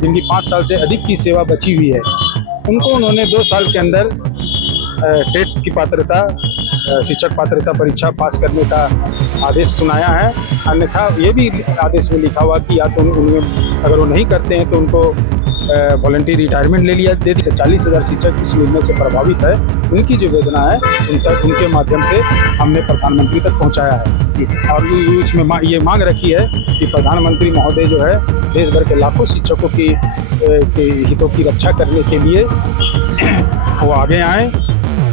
जिनकी 5 साल से अधिक की सेवा बची हुई है, उनको उन्होंने 2 साल के अंदर टेट की पात्रता शिक्षक पात्रता परीक्षा पास करने का आदेश सुनाया है। अन्यथा ये भी आदेश में लिखा हुआ कि या तो उन्हें अगर वो नहीं करते हैं तो उनको वॉलंटरी रिटायरमेंट ले लिया दे। 40,000 शिक्षक इस निर्णय से प्रभावित है। उनकी जो वेदना है उनके माध्यम से हमने प्रधानमंत्री तक पहुंचाया है और इसमें ये मांग रखी है कि प्रधानमंत्री महोदय जो है देश भर के लाखों शिक्षकों के हितों की रक्षा करने के लिए वो आगे आएँ।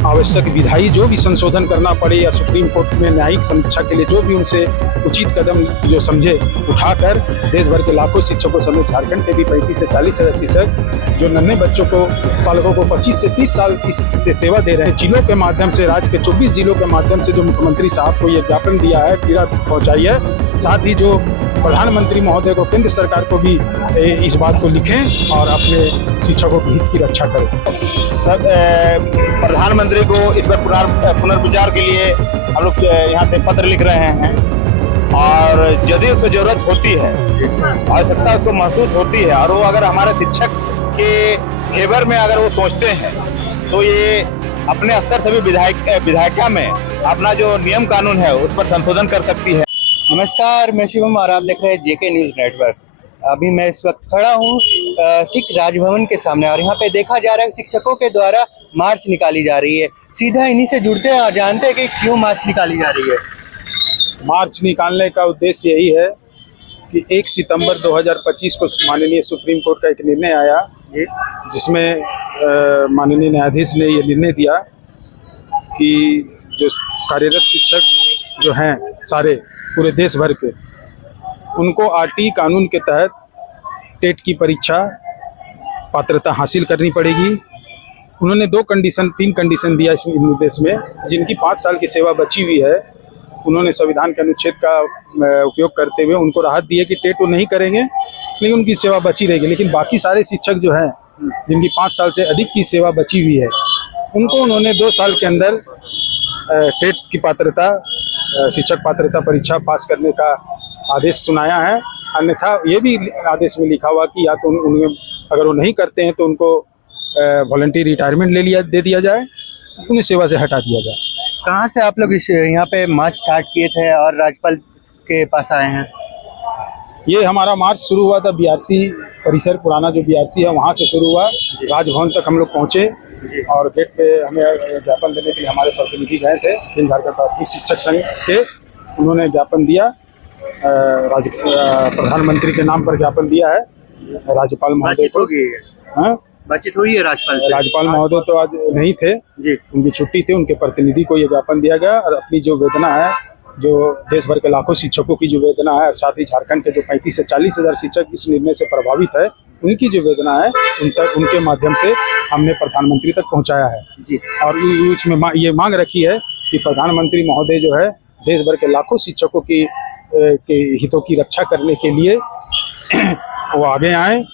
आवश्यक विधायी जो भी संशोधन करना पड़े या सुप्रीम कोर्ट में न्यायिक समीक्षा के लिए जो भी उनसे उचित कदम जो समझे उठाकर देश भर के लाखों शिक्षकों समेत झारखंड के भी 35 से 40,000 शिक्षक जो नन्हे बच्चों को पालकों को 25 से 30 साल से सेवा दे रहे हैं, जिलों के माध्यम से राज्य के 24 जिलों के माध्यम से जो मुख्यमंत्री साहब को ये ज्ञापन दिया है, पीड़ा पहुँचाई है। साथ ही जो प्रधानमंत्री महोदय को केंद्र सरकार को भी इस बात को लिखें और अपने शिक्षकों के हित की रक्षा करें। सब प्रधानमंत्री को इस पर पुनर्विचार के लिए हम लोग यहाँ से पत्र लिख रहे हैं और यदि उसको जरूरत होती है, आवश्यकता उसको महसूस होती है और वो अगर हमारे शिक्षक के फेवर में अगर वो सोचते हैं तो ये अपने स्तर से भी विधायिका में अपना जो नियम कानून है उस पर संशोधन कर सकती है। नमस्कार, मैं शिवम और आप देख रहे हैं जेके न्यूज नेटवर्क। अभी मैं इस वक्त खड़ा हूँ ठीक राजभवन के सामने और यहाँ पे देखा जा रहा है शिक्षकों के द्वारा मार्च निकाली जा रही है। सीधा इन्हीं से जुड़ते हैं और जानते हैं कि क्यों मार्च निकाली जा रही है। मार्च निकालने का उद्देश्य यही है कि 1 सितंबर 2025 को माननीय सुप्रीम कोर्ट का एक निर्णय आया जिसमें माननीय न्यायाधीश ने ये निर्णय दिया कि जो कार्यरत शिक्षक जो हैं सारे पूरे देश भर के, उनको आरटी कानून के तहत टेट की परीक्षा पात्रता हासिल करनी पड़ेगी। उन्होंने 3 कंडीशन दिया इस निर्देश में। जिनकी 5 साल की सेवा बची हुई है, उन्होंने संविधान के अनुच्छेद का उपयोग करते हुए उनको राहत दी है कि टेट वो नहीं करेंगे लेकिन उनकी सेवा बची रहेगी। लेकिन बाकी सारे शिक्षक जो हैं जिनकी 5 साल से अधिक की सेवा बची हुई है, उनको उन्होंने 2 साल के अंदर टेट की पात्रता शिक्षक पात्रता परीक्षा पास करने का आदेश सुनाया है। अन्यथा ये भी आदेश में लिखा हुआ कि या तो उन्हें अगर वो नहीं करते हैं तो उनको वॉलंटरी रिटायरमेंट दे दिया जाए, उन्हें सेवा से हटा दिया जाए। कहाँ से आप लोग इस यहाँ पे मार्च स्टार्ट किए थे और राज्यपाल के पास आए हैं? ये हमारा मार्च शुरू हुआ था बीआरसी परिसर, पुराना जो बीआरसी है वहाँ से शुरू हुआ। राजभवन तक हम लोग पहुँचे और गेट पे हमें ज्ञापन देने के लिए हमारे प्रतिनिधि गए थे। अखिल झारखंड प्राथमिक शिक्षक संघ के, उन्होंने ज्ञापन दिया, प्रधानमंत्री के नाम पर ज्ञापन दिया है। राज्यपाल महोदय को बातचीत हुई है राज्यपाल महोदय तो आज नहीं थे जी, उनकी छुट्टी थी। उनके प्रतिनिधि को ये ज्ञापन दिया गया और अपनी जो वेदना है, जो देश भर के लाखों शिक्षकों की जो वेदना है, साथ ही झारखंड के जो 35 से 40,000 शिक्षक इस निर्णय से प्रभावित है, उनकी जो वेदना है उनके माध्यम से हमने प्रधानमंत्री तक पहुँचाया है जी। और इसमें ये मांग रखी है कि प्रधानमंत्री महोदय जो है देश भर के लाखों शिक्षकों के हितों की रक्षा करने के लिए वो आगे आएँ।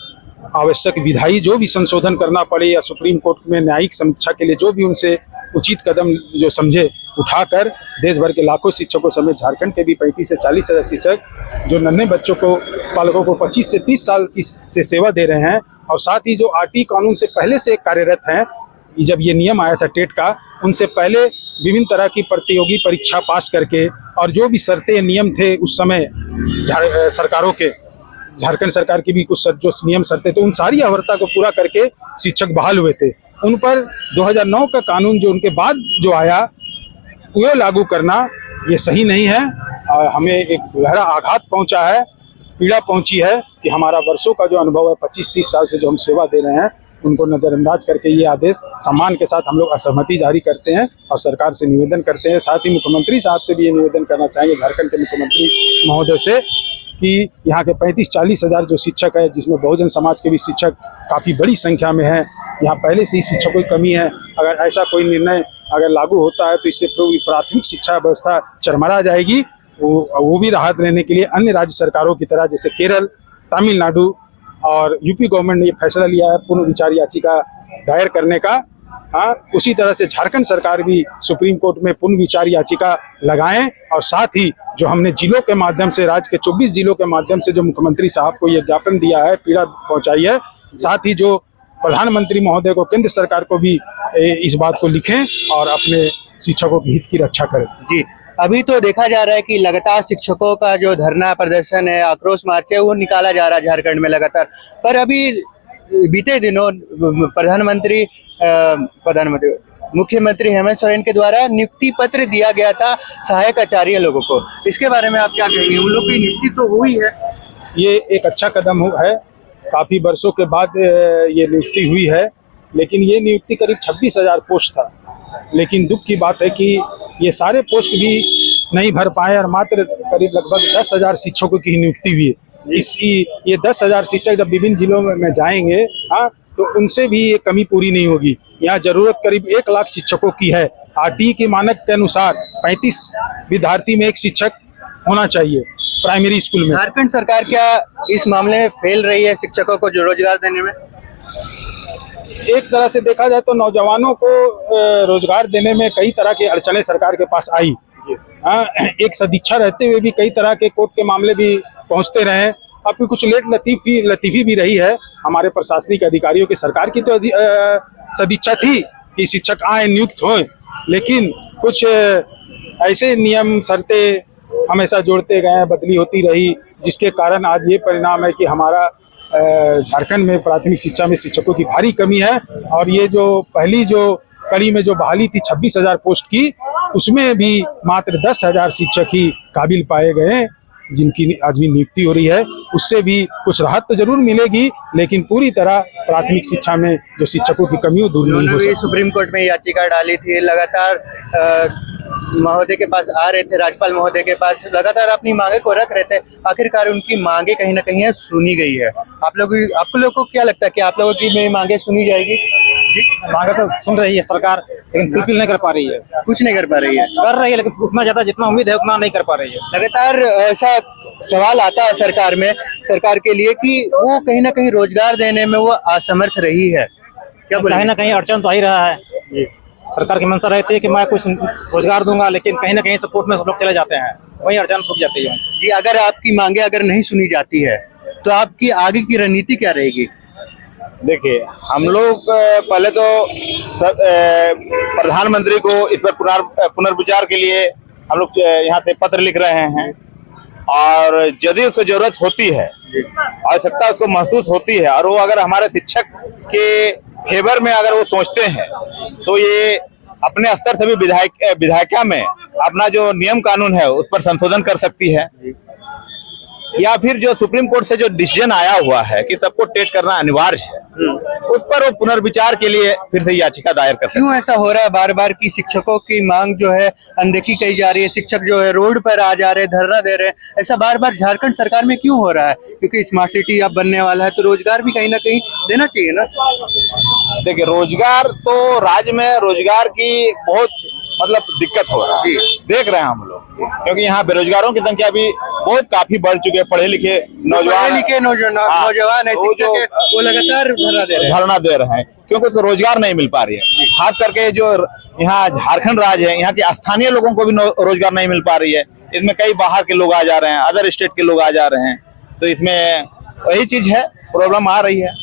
आवश्यक विधायी जो भी संशोधन करना पड़े या सुप्रीम कोर्ट में न्यायिक समीक्षा के लिए जो भी उनसे उचित कदम जो समझे उठाकर देश भर के लाखों शिक्षकों समेत झारखंड के भी 35 से 40,000 शिक्षक जो नन्हे बच्चों को पालकों को 25 से 30 साल से सेवा दे रहे हैं और साथ ही जो आरटी कानून से पहले से कार्यरत हैं, जब ये नियम आया था टेट का, उनसे पहले विभिन्न तरह की प्रतियोगी परीक्षा पास करके और जो भी शर्तें नियम थे उस समय सरकारों के, झारखंड सरकार की भी कुछ जो नियम शर्तें थे, उन सारी अवरता को पूरा करके शिक्षक बहाल हुए थे। उन पर 2009 का कानून जो उनके बाद जो आया वो लागू करना ये सही नहीं है। हमें एक गहरा आघात पहुंचा है, पीड़ा पहुंची है कि हमारा वर्षों का जो अनुभव है, 25-30 साल से जो हम सेवा दे रहे हैं, उनको नज़रअंदाज करके ये आदेश सम्मान के साथ हम लोग असहमति जारी करते हैं और सरकार से निवेदन करते हैं। साथ ही मुख्यमंत्री साहब से भी ये निवेदन करना चाहेंगे, झारखंड के मुख्यमंत्री महोदय से, कि यहाँ के 35-40 हज़ार जो शिक्षक है, जिसमें बहुजन समाज के भी शिक्षक काफ़ी बड़ी संख्या में हैं, यहाँ पहले से ही शिक्षकों की कमी है। अगर ऐसा कोई निर्णय अगर लागू होता है तो इससे पूरी प्राथमिक शिक्षा व्यवस्था चरमरा जाएगी। वो भी राहत लेने के लिए अन्य राज्य सरकारों की तरह जैसे केरल, तमिलनाडु और यूपी गवर्नमेंट ने ये फैसला लिया है पुनर्विचार याचिका दायर करने का हाँ, उसी तरह से झारखंड सरकार भी सुप्रीम कोर्ट में पुनर्विचार याचिका लगाएं और साथ ही जो हमने जिलों के माध्यम से, राज्य के 24 जिलों के माध्यम से जो मुख्यमंत्री साहब को ये ज्ञापन दिया है, पीड़ा पहुंचाई है, साथ ही जो प्रधानमंत्री महोदय को, केंद्र सरकार को भी इस बात को लिखें और अपने शिक्षकों के हित की रक्षा करें। जी, अभी तो देखा जा रहा है कि लगातार शिक्षकों का जो धरना प्रदर्शन है, आक्रोश मार्च है, वो निकाला जा रहा है झारखंड में लगातार। पर अभी बीते दिनों मुख्यमंत्री हेमंत सोरेन के द्वारा नियुक्ति पत्र दिया गया था सहायक आचार्य लोगों को। इसके बारे में आप क्या कहेंगे? उन लोग की नियुक्ति तो हुई है, ये एक अच्छा कदम है। काफी वर्षों के बाद ये नियुक्ति हुई है, लेकिन ये नियुक्ति करीब 26,000 पोस्ट था। लेकिन दुख की बात है कि ये सारे पोस्ट भी नहीं भर पाए और मात्र करीब लगभग 10,000 शिक्षकों की नियुक्ति हुई है। ये 10,000 शिक्षक जब विभिन्न जिलों में जाएंगे, हाँ, तो उनसे भी ये कमी पूरी नहीं होगी। यहाँ जरूरत करीब 1 लाख शिक्षकों की है। आरटीई के मानक के अनुसार 35 विद्यार्थी में एक शिक्षक होना चाहिए प्राइमरी स्कूल में। झारखंड सरकार क्या इस मामले में फेल रही है शिक्षकों को जो रोजगार देने में? एक तरह से देखा जाए तो नौजवानों को रोजगार देने में कई तरह की अड़चनें सरकार के पास आई। एक सदिच्छा रहते हुए भी कई तरह के कोर्ट के मामले भी पहुंचते रहे। अब भी कुछ लेट लतीफी भी रही है हमारे प्रशासनिक अधिकारियों की। सरकार की तो सदिच्छा थी कि शिक्षक आए, नियुक्त हों, लेकिन कुछ ऐसे नियम शर्तें हमेशा जोड़ते गए, बदली होती रही, जिसके कारण आज ये परिणाम है कि हमारा झारखंड में प्राथमिक शिक्षा में शिक्षकों की भारी कमी है। और ये जो पहली जो कड़ी में जो बहाली थी 26,000 पोस्ट की, उसमें भी मात्र 10,000 शिक्षक ही काबिल पाए गए जिनकी आज भी नियुक्ति हो रही है। उससे भी कुछ राहत तो जरूर मिलेगी, लेकिन पूरी तरह प्राथमिक शिक्षा में जो शिक्षकों की कमी दूर नहीं हो सकती। सुप्रीम कोर्ट में याचिका डाली थी, लगातार महोदय के पास आ रहे थे, राज्यपाल महोदय के पास लगातार अपनी मांगे को रख रहे थे। आखिरकार उनकी मांगे कहीं ना कहीं सुनी गई है। आप लोगों को क्या लगता है कि आप लोगों की मांगे सुनी जाएगी? मांगे तो सुन रही है सरकार, लेकिन फुलफिल नहीं कर पा रही है। कुछ नहीं कर पा रही है, कर रही है, लेकिन उतना ज्यादा जितना उम्मीद है उतना नहीं कर पा रही है। लगातार ऐसा सवाल आता है सरकार के लिए कि वो कहीं ना कहीं रोजगार देने में वो असमर्थ रही है। क्या कहीं ना कहीं अड़चन तो आ ही रहा है। सरकार की मंशा रहती है कि मैं कुछ रोजगार दूंगा, लेकिन कहीं ना कहीं सपोर्ट में सब लोग चले जाते हैं, वही अड़चन रुक जाती है। जी, अगर आपकी मांगे अगर नहीं सुनी जाती है तो आपकी आगे की रणनीति क्या रहेगी? देखिए, हम लोग पहले तो प्रधानमंत्री को इस पर पुनर्विचार के लिए हम लोग यहाँ से पत्र लिख रहे हैं। और यदि उसको जरूरत होती है, आवश्यकता उसको महसूस होती है, और वो अगर हमारे शिक्षक के फेवर में अगर वो सोचते हैं, तो ये अपने स्तर से भी विधायिका में अपना जो नियम कानून है उस पर संशोधन कर सकती है, या फिर जो सुप्रीम कोर्ट से जो डिसीजन आया हुआ है कि सबको टेट करना अनिवार्य है, उस पर वो पुनर्विचार के लिए फिर से याचिका दायर कर सकते हैं। क्यों ऐसा हो रहा है बार बार कि शिक्षकों की मांग जो है अनदेखी की जा रही है? शिक्षक जो है रोड पर आ जा रहे हैं, धरना दे रहे हैं। ऐसा बार बार झारखंड सरकार में क्यों हो रहा है? क्योंकि स्मार्ट सिटी अब बनने वाला है, तो रोजगार भी कहीं ना कहीं देना चाहिए ना। देखिए, रोजगार तो राज्य में रोजगार की बहुत दिक्कत हो रहा है, देख रहे हैं हम लोग, क्योंकि यहाँ बेरोजगारों की संख्या भी बहुत काफी बढ़ चुकी है। पढ़े लिखे नौजवान है, वो लगातार धरना दे रहे हैं क्योंकि उसको रोजगार नहीं मिल पा रही है। खास करके जो यहाँ झारखंड राज्य है, यहाँ के स्थानीय लोगों को भी रोजगार नहीं मिल पा रही है। इसमें कई बाहर के लोग आ जा रहे हैं, अदर स्टेट के लोग आ जा रहे हैं, तो इसमें वही चीज है, प्रॉब्लम आ रही है।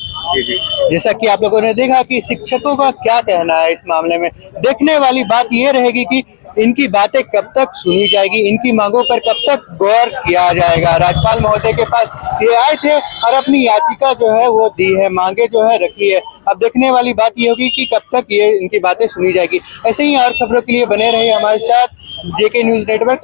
जैसा कि आप लोगों ने देखा कि शिक्षकों का क्या कहना है इस मामले में। देखने वाली बात ये रहेगी कि इनकी बातें कब तक सुनी जाएगी, इनकी मांगों पर कब तक गौर किया जाएगा। राज्यपाल महोदय के पास ये आए थे और अपनी याचिका जो है वो दी है, मांगे जो है रखी है। अब देखने वाली बात ये होगी कि कब तक ये इनकी बातें सुनी जाएगी। ऐसे ही और खबरों के लिए बने रहिए हमारे साथ, जेके न्यूज नेटवर्क।